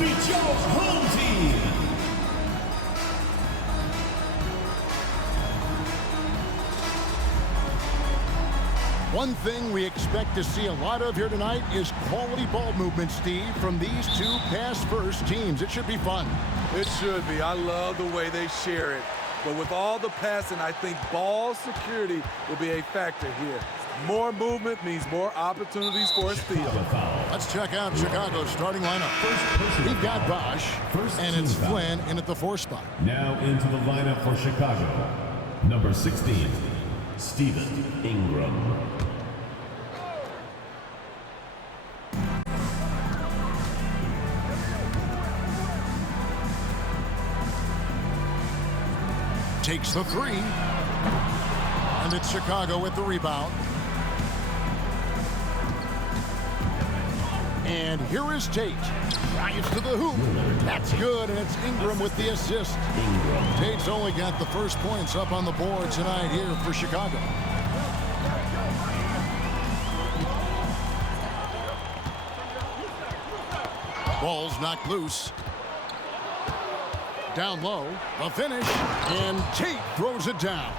meet your home team. One thing we expect to see a lot of here tonight is quality ball movement, Steve, from these two pass-first teams. It should be fun. It should be. I love the way they share it. But with all the passing, I think ball security will be a factor here. More movement means more opportunities for a steal. Let's check out Chicago's starting lineup. We've got Bosch, and it's Flynn in at the 4 spot. Now into the lineup for Chicago. Number 16, Stephen Ingram. Takes the 3. And it's Chicago with the rebound. And here is Tate. Drives to the hoop. That's good, and it's Ingram with the assist. Tate's only got the first points up on the board tonight here for Chicago. Ball's knocked loose. Down low, a finish, and Tate throws it down.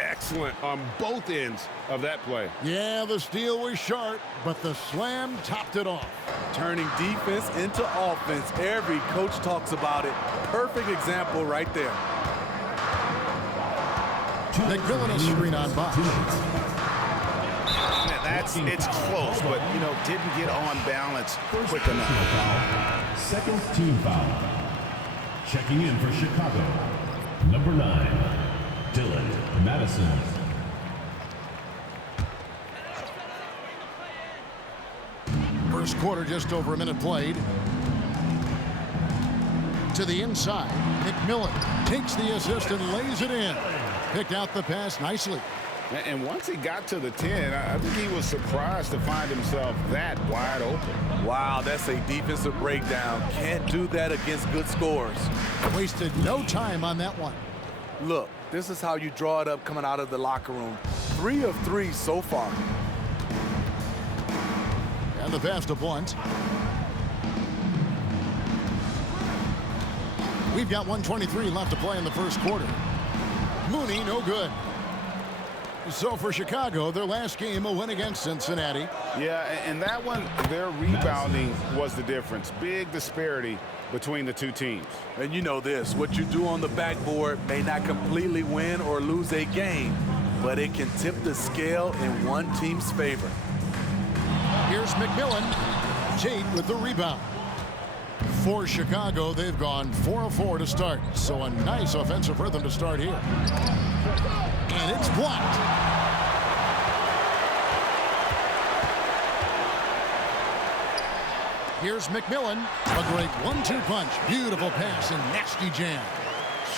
Excellent on both ends of that play. Yeah, the steal was sharp, but the slam topped it off. Turning defense into offense. Every coach talks about it. Perfect example right there. McMillan a screen on Bosch. It's close, but, didn't get on balance quick enough. Second team foul. Checking in for Chicago, number 9, Dylan Madison. First quarter, just over a minute played. To the inside, McMillan takes the assist and lays it in. Picked out the pass nicely. And once he got to the 10, I think he was surprised to find himself that wide open. Wow, that's a defensive breakdown. Can't do that against good scores. Wasted no time on that one. Look, this is how you draw it up coming out of the locker room. 3 of 3 so far. And the pass to Blunt. We've got 1:23 left to play in the first quarter. Mooney, no good. So for Chicago, their last game, a win against Cincinnati. Yeah, and that one, their rebounding was the difference. Big disparity between the two teams. And you know this, what you do on the backboard may not completely win or lose a game, but it can tip the scale in one team's favor. Here's McMillan. Tate with the rebound. For Chicago, they've gone 4 of 4 to start, so a nice offensive rhythm to start here. And it's blocked. Here's McMillan. A great 1-2 punch. Beautiful pass and nasty jam.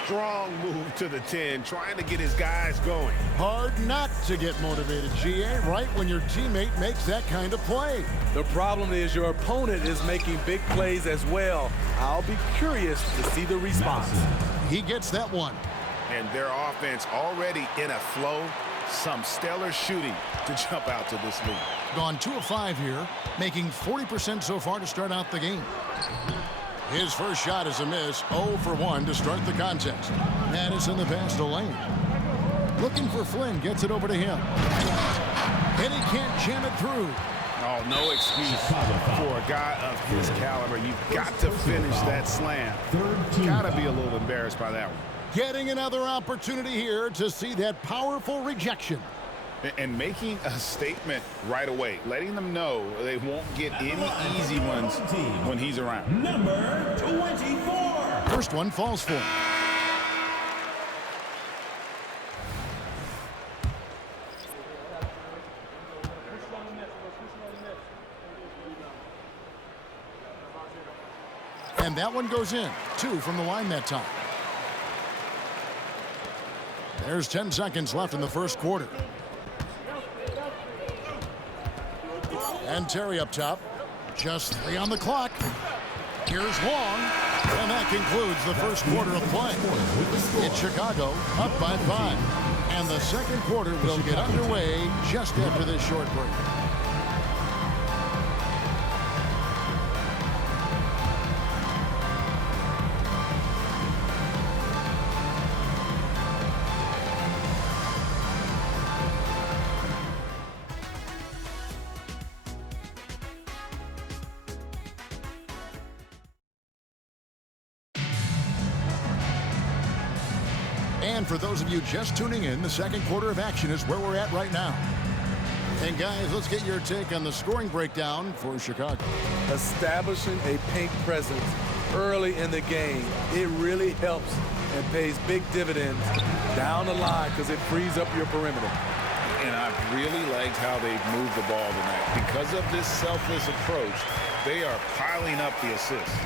Strong move to the 10, trying to get his guys going. Hard not to get motivated, GA, right when your teammate makes that kind of play. The problem is your opponent is making big plays as well. I'll be curious to see the response. He gets that one. And their offense already in a flow. Some stellar shooting to jump out to this lead. Gone 2 of 5 here, making 40% so far to start out the game. His first shot is a miss, 0 for 1 to start the contest. Madison the pass to Lane. Looking for Flynn, gets it over to him. And he can't jam it through. Oh, no excuse for a guy of his caliber. You've got to finish that slam. Got to be a little embarrassed by that one. Getting another opportunity here to see that powerful rejection. And making a statement right away, letting them know they won't get any easy ones when he's around. Number 24. First one falls for him. And that one goes in. 2 from the line that time. There's 10 seconds left in the first quarter. And Terry up top. Just 3 on the clock. Here's Long. And that concludes the first quarter of play. It's Chicago up by 5. And the second quarter will get underway just after this short break. And for those of you just tuning in, the second quarter of action is where we're at right now. And guys, let's get your take on the scoring breakdown for Chicago. Establishing a paint presence early in the game, it really helps and pays big dividends down the line because it frees up your perimeter. And I've really liked how they've moved the ball tonight. Because of this selfless approach, they are piling up the assists.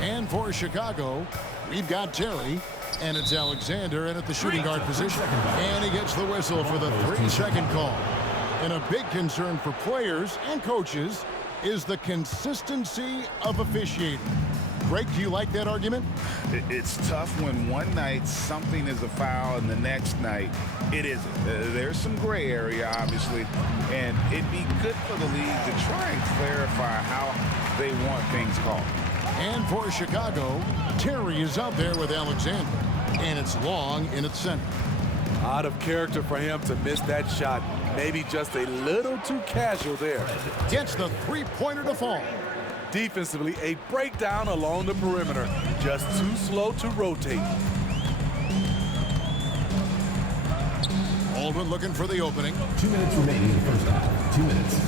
And for Chicago, we've got Terry, and it's Alexander in at the shooting guard position. And he gets the whistle for the 3-second call. And a big concern for players and coaches is the consistency of officiating. Greg, do you like that argument? It's tough when one night something is a foul and the next night it isn't. There's some gray area, obviously, and it'd be good for the league to try and clarify how they want things called. And for Chicago, Terry is out there with Alexander, and it's long in its center. Out of character for him to miss that shot. Maybe just a little too casual there. Gets the three-pointer to fall. Defensively, a breakdown along the perimeter. Just too slow to rotate. Baldwin looking for the opening. 2 minutes remaining in the first half. 2 minutes.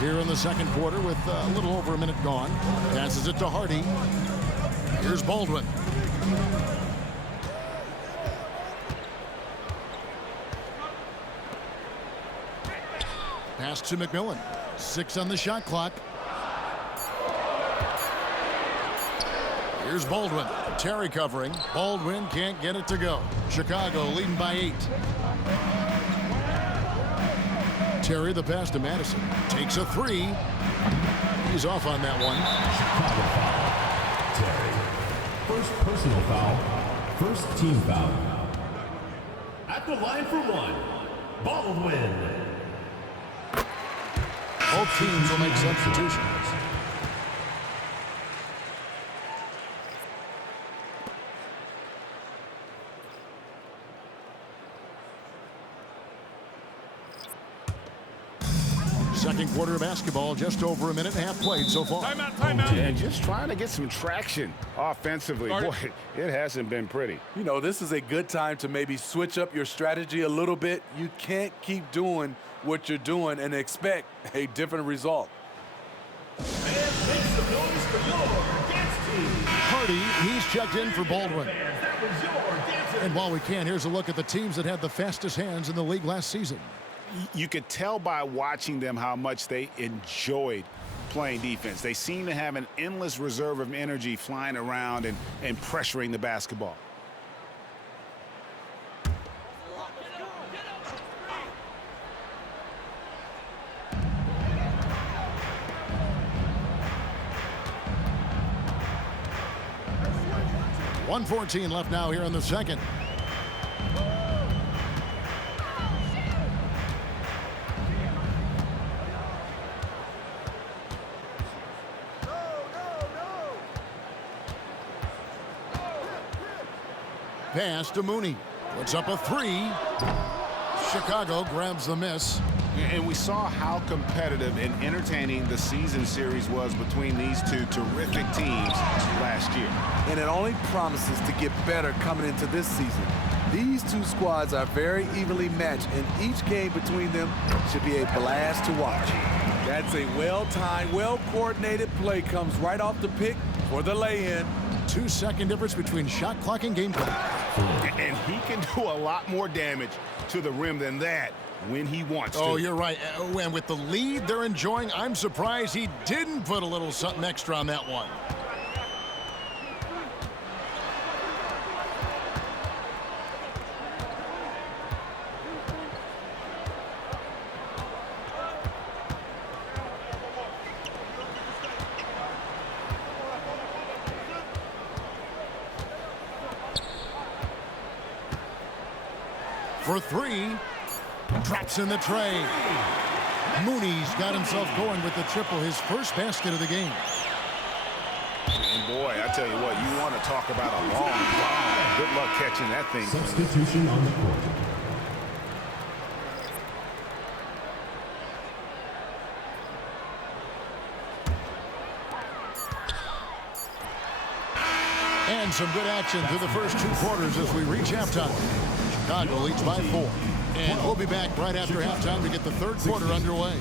Here in the second quarter with a little over a minute gone. Passes it to Hardy. Here's Baldwin. Pass to McMillan. 6 on the shot clock. Here's Baldwin. Terry covering. Baldwin can't get it to go. Chicago leading by 8. Terry the pass to Madison. Takes a 3. He's off on that one. Chicago foul. Terry. First personal foul. First team foul. At the line for 1. Baldwin. Both teams will make substitutions. Second quarter of basketball, just over a minute and a half played so far. Timeout. And just trying to get some traction offensively. Boy, it hasn't been pretty. You know, this is a good time to maybe switch up your strategy a little bit. You can't keep doing what you're doing and expect a different result. Hardy, he's checked in for Baldwin. And while we can, here's a look at the teams that had the fastest hands in the league last season. You could tell by watching them how much they enjoyed playing defense. They seem to have an endless reserve of energy flying around and pressuring the basketball. .114 left now here in the second. Pass to Mooney. Puts up a 3. Chicago grabs the miss. And we saw how competitive and entertaining the season series was between these two terrific teams last year. And it only promises to get better coming into this season. These two squads are very evenly matched, and each game between them should be a blast to watch. That's a well-timed, well-coordinated play. Comes right off the pick for the lay-in. 2-second difference between shot clock and game clock. And he can do a lot more damage to the rim than that when he wants to. Oh, you're right. And with the lead they're enjoying, I'm surprised he didn't put a little something extra on that one. For 3, drops in the tray. Mooney's got himself going with the triple, his first basket of the game. And boy, I tell you what, you want to talk about a long bomb. Good luck catching that thing. Substitution on the court. And And some good action through the first 2 quarters as we reach halftime. Chicago leads by 4. And we'll be back right after halftime to get the third quarter underway.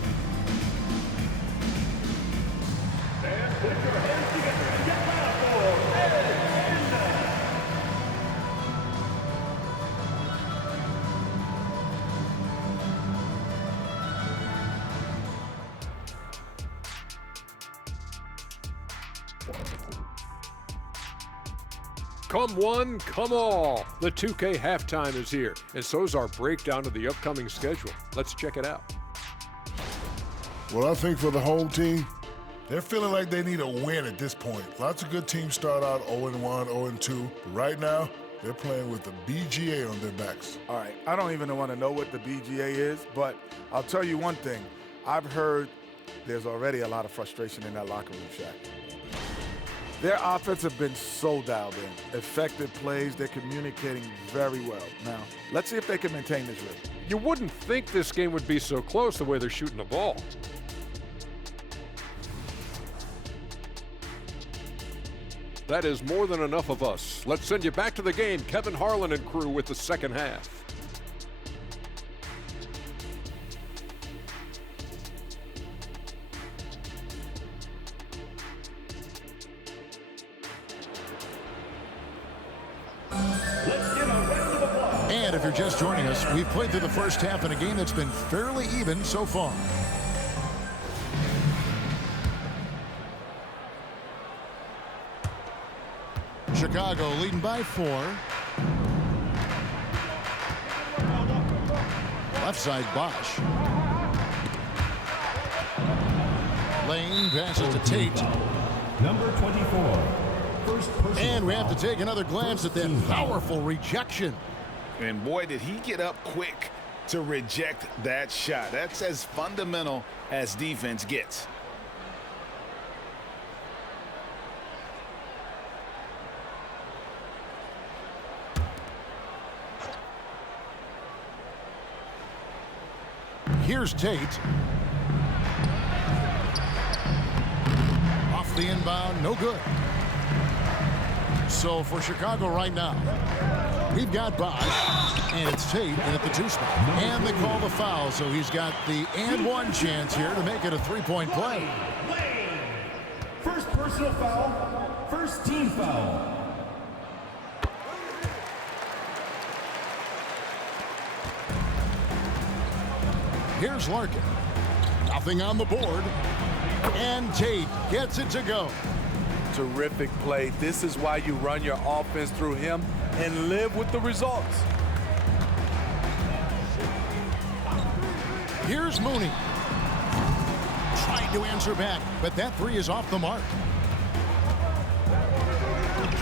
Come one, come all. The 2K halftime is here, and so is our breakdown of the upcoming schedule. Let's check it out. Well, I think for the home team, they're feeling like they need a win at this point. Lots of good teams start out 0-1, 0-2. Right now, they're playing with the BGA on their backs. All right, I don't even want to know what the BGA is, but I'll tell you one thing. I've heard there's already a lot of frustration in that locker room, Shaq. Their offense have been so dialed in. Effective plays, they're communicating very well. Now, let's see if they can maintain this rhythm. You wouldn't think this game would be so close the way they're shooting the ball. That is more than enough of us. Let's send you back to the game. Kevin Harlan and crew with the second half. And if you're just joining us, we've played through the first half in a game that's been fairly even so far. Chicago leading by 4. Left side, Bosch. Lane passes to Tate. Number 24. First personal And we have to foul. take another glance at that powerful rejection. And boy, did he get up quick to reject that shot. That's as fundamental as defense gets. Here's Tate. Off the inbound, no good. So for Chicago right now, we've got Bosch, and it's Tate in at the 2 spot. And they call the foul, so he's got the and 1 chance here to make it a 3-point play. First personal foul. First team foul. Here's Larkin. Nothing on the board. And Tate gets it to go. Terrific play. This is why you run your offense through him and live with the results. Here's Mooney. Tried to answer back, but that 3 is off the mark.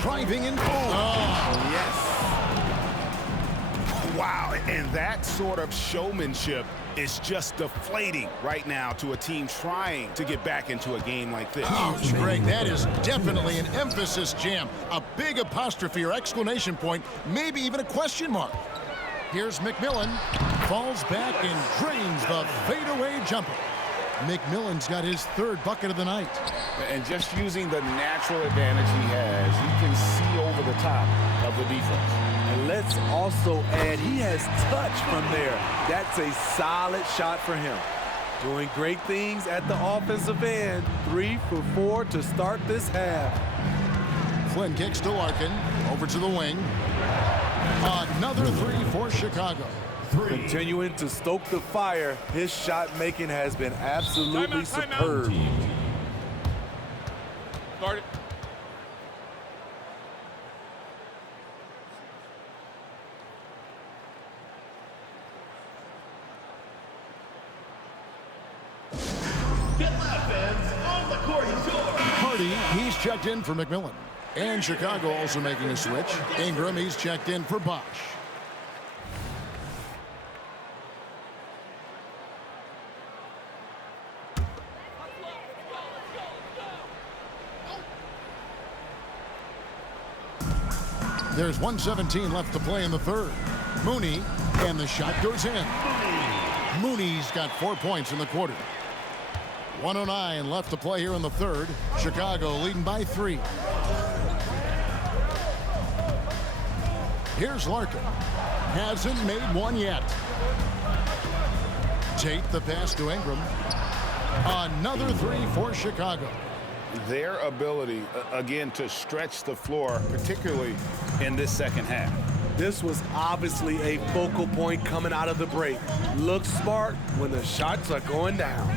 Driving in. Oh, Yes. Wow, and that sort of showmanship is just deflating right now to a team trying to get back into a game like this. ouch, Greg, that is definitely an emphasis jam. A big apostrophe or exclamation point, maybe even a question mark. Here's McMillan. Falls back and drains the fadeaway jumper. McMillan's got his 3rd bucket of the night. And just using the natural advantage he has, he can see over the top of the defense. And let's also add, he has touch from there. That's a solid shot for him. Doing great things at the offensive end. 3 for 4 to start this half. Flynn kicks to Larkin. Over to the wing. Another 3 for Chicago. Continuing to stoke the fire, his shot making has been absolutely superb. Start it. Hardy, he's checked in for McMillan. And Chicago also making a switch. Ingram, he's checked in for Bosch. There's 1:17 left to play in the 3rd. Mooney, and the shot goes in. Mooney's got 4 points in the quarter. 1:09 left to play here in the 3rd. Chicago leading by 3. Here's Larkin. Hasn't made one yet. Tate the pass to Ingram. Another three for Chicago. Their ability, again, to stretch the floor, particularly in this second half. This was obviously a focal point coming out of the break. Look smart when the shots are going down.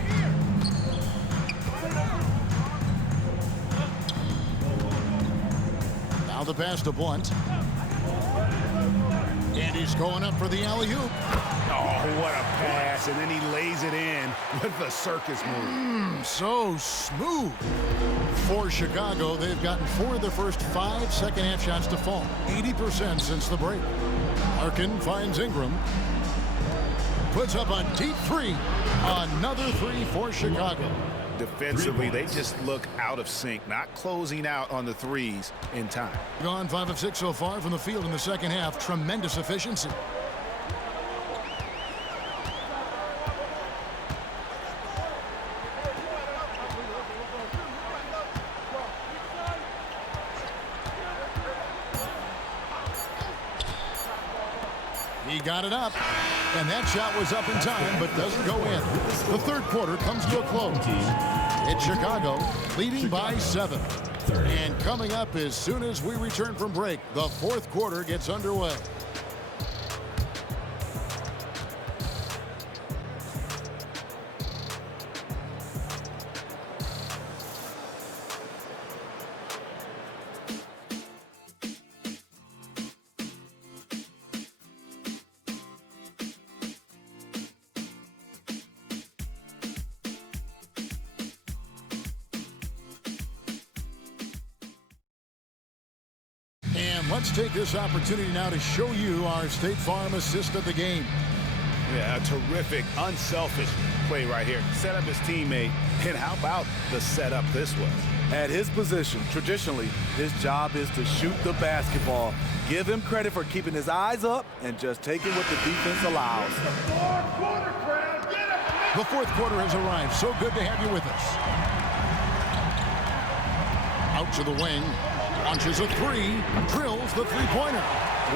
Now the pass to Blunt. And he's going up for the alley-oop. Oh, what a pass. And then he lays it in with the circus move. So smooth. For Chicago, they've gotten 4 of their first 5 second-half shots to fall. 80% since the break. Larkin finds Ingram. Puts up a deep three. Another three for Chicago. Defensively, they just look out of sync, not closing out on the threes in time. Gone 5 of 6 so far from the field in the second half. Tremendous efficiency. He got it up, and that shot was up in time, but doesn't go in. The third quarter comes to a close. It's Chicago leading by 7. And coming up as soon as we return from break, the fourth quarter gets underway. And let's take this opportunity now to show you our State Farm assist of the game. Yeah, a terrific, unselfish play right here. Set up his teammate, and how about the setup this was? At his position, traditionally, his job is to shoot the basketball. Give him credit for keeping his eyes up and just taking what the defense allows. The fourth quarter has arrived. So good to have you with us. Out to the wing. Launches a three. Drills the three-pointer.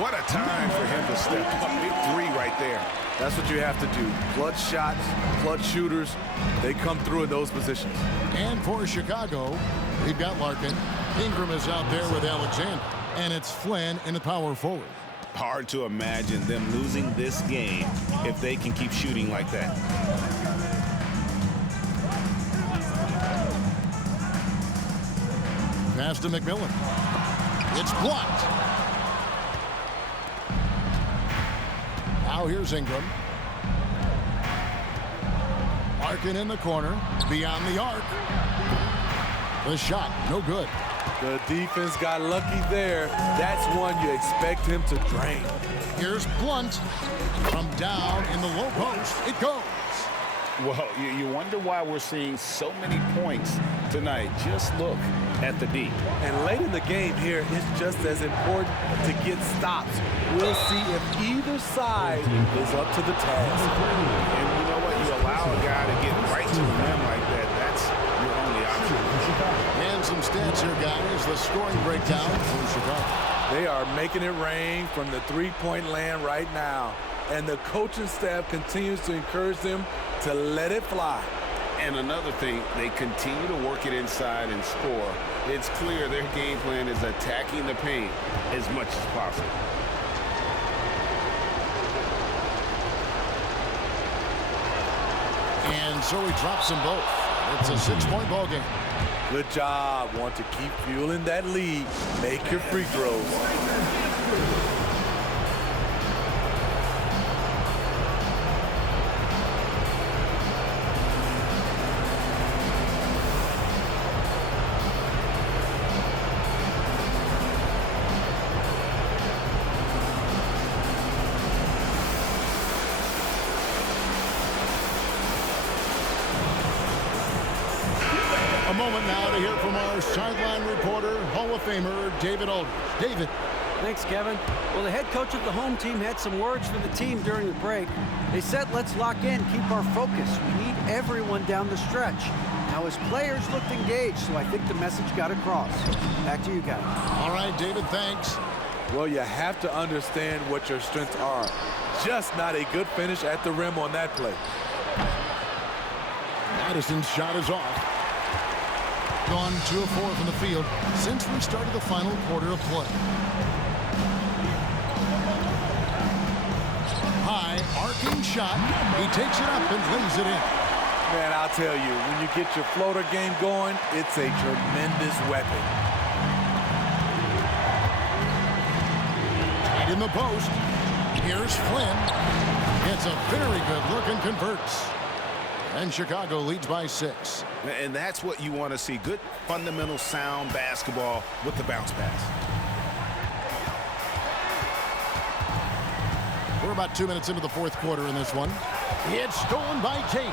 What a time for him to step up. Big three right there. That's what you have to do. Clutch shots, clutch shooters, they come through in those positions. And for Chicago, we've got Larkin. Ingram is out there with Alexander. And it's Flynn in the power forward. Hard to imagine them losing this game if they can keep shooting like that. Pass to McMillan. It's blocked. Now here's Ingram. Larkin in the corner. Beyond the arc. The shot, no good. The defense got lucky there. That's one you expect him to drain. Here's Blunt. From down in the low post, it goes. Well, you wonder why we're seeing so many points tonight. Just look at the D. And late in the game here, it's just as important to get stops. We'll see if either side is up to the task. And you know what? You allow a guy to get right to the rim like that. That's your only option. And some stats here, guys. The scoring breakdown from Chicago. They are making it rain from the three-point land right now. And the coaching staff continues to encourage them to let it fly. And another thing, they continue to work it inside and score. It's clear their game plan is attacking the paint as much as possible. And so he drops them both. It's a 6-point ball game. Good job. Want to keep fueling that lead. Make your free throws. A moment now to hear from our sideline reporter, Hall of Famer David Aldridge. David. Thanks, Kevin. Well, the head coach of the home team had some words for the team during the break. They said, let's lock in, keep our focus. We need everyone down the stretch. Now, his players looked engaged, so I think the message got across. Back to you guys. All right, David, thanks. Well, you have to understand what your strengths are. Just not a good finish at the rim on that play. Madison's shot is off. Gone 2 of 4 from the field since we started the final quarter of play. High, arcing shot. He takes it up and lays it in. Man, I'll tell you, when you get your floater game going, it's a tremendous weapon. Tight in the post. Here's Flynn. Gets a very good look and converts. And Chicago leads by 6. And that's what you want to see. Good, fundamental, sound basketball with the bounce pass. We're about 2 minutes into the fourth quarter in this one. It's stolen by Tate.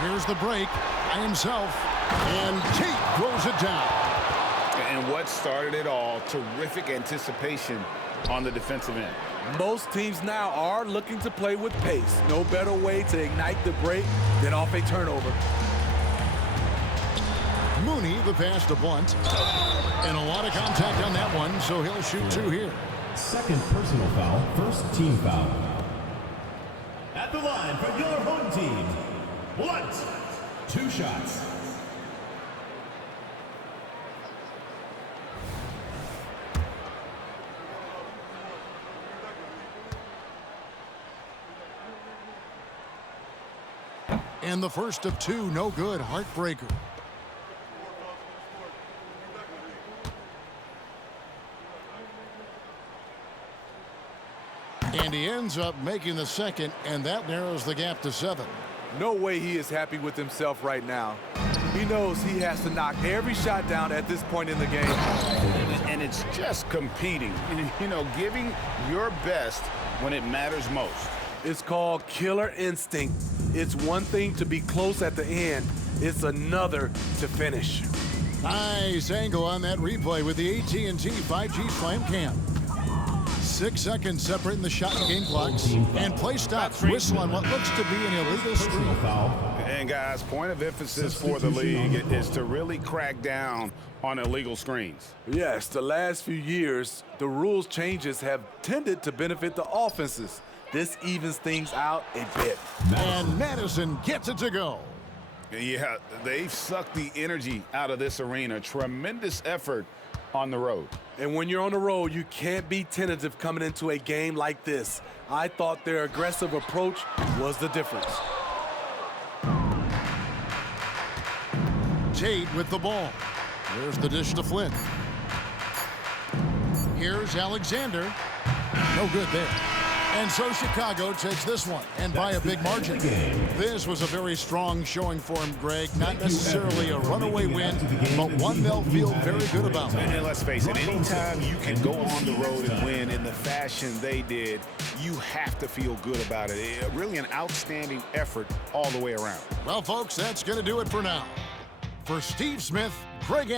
Here's the break by himself. And Tate throws it down. And what started it all, terrific anticipation on the defensive end. Most teams now are looking to play with pace. No better way to ignite the break than off a turnover. Mooney, the pass to Blunt. And a lot of contact on that one, so he'll shoot 2 here. Second personal foul, first team foul. At the line for your home team, Blunt. 2 shots. And the first of 2, no good. Heartbreaker. And he ends up making the second, and that narrows the gap to 7. No way he is happy with himself right now. He knows he has to knock every shot down at this point in the game. And it's just competing, you know, giving your best when it matters most. It's called killer instinct. It's one thing to be close at the end. It's another to finish. Nice angle on that replay with the AT&T 5G Slam Cam. 6 seconds separating the shot and game clocks. And play stops. Whistle on what looks to be an illegal screen. And guys, point of emphasis for the league is to really crack down on illegal screens. Yes, the last few years, the rules changes have tended to benefit the offenses. This evens things out a bit. And Madison gets it to go. Yeah, they've sucked the energy out of this arena. Tremendous effort on the road. And when you're on the road, you can't be tentative coming into a game like this. I thought their aggressive approach was the difference. Tate with the ball. There's the dish to Flynn. Here's Alexander. No good there. And so Chicago takes this one, and by a big margin. This was a very strong showing for him, Greg. Not necessarily a runaway win, but one they'll feel very good about. And let's face it, anytime you can go on the road and win in the fashion they did, you have to feel good about it. Really an outstanding effort all the way around. Well, folks, that's going to do it for now. For Steve Smith, Greg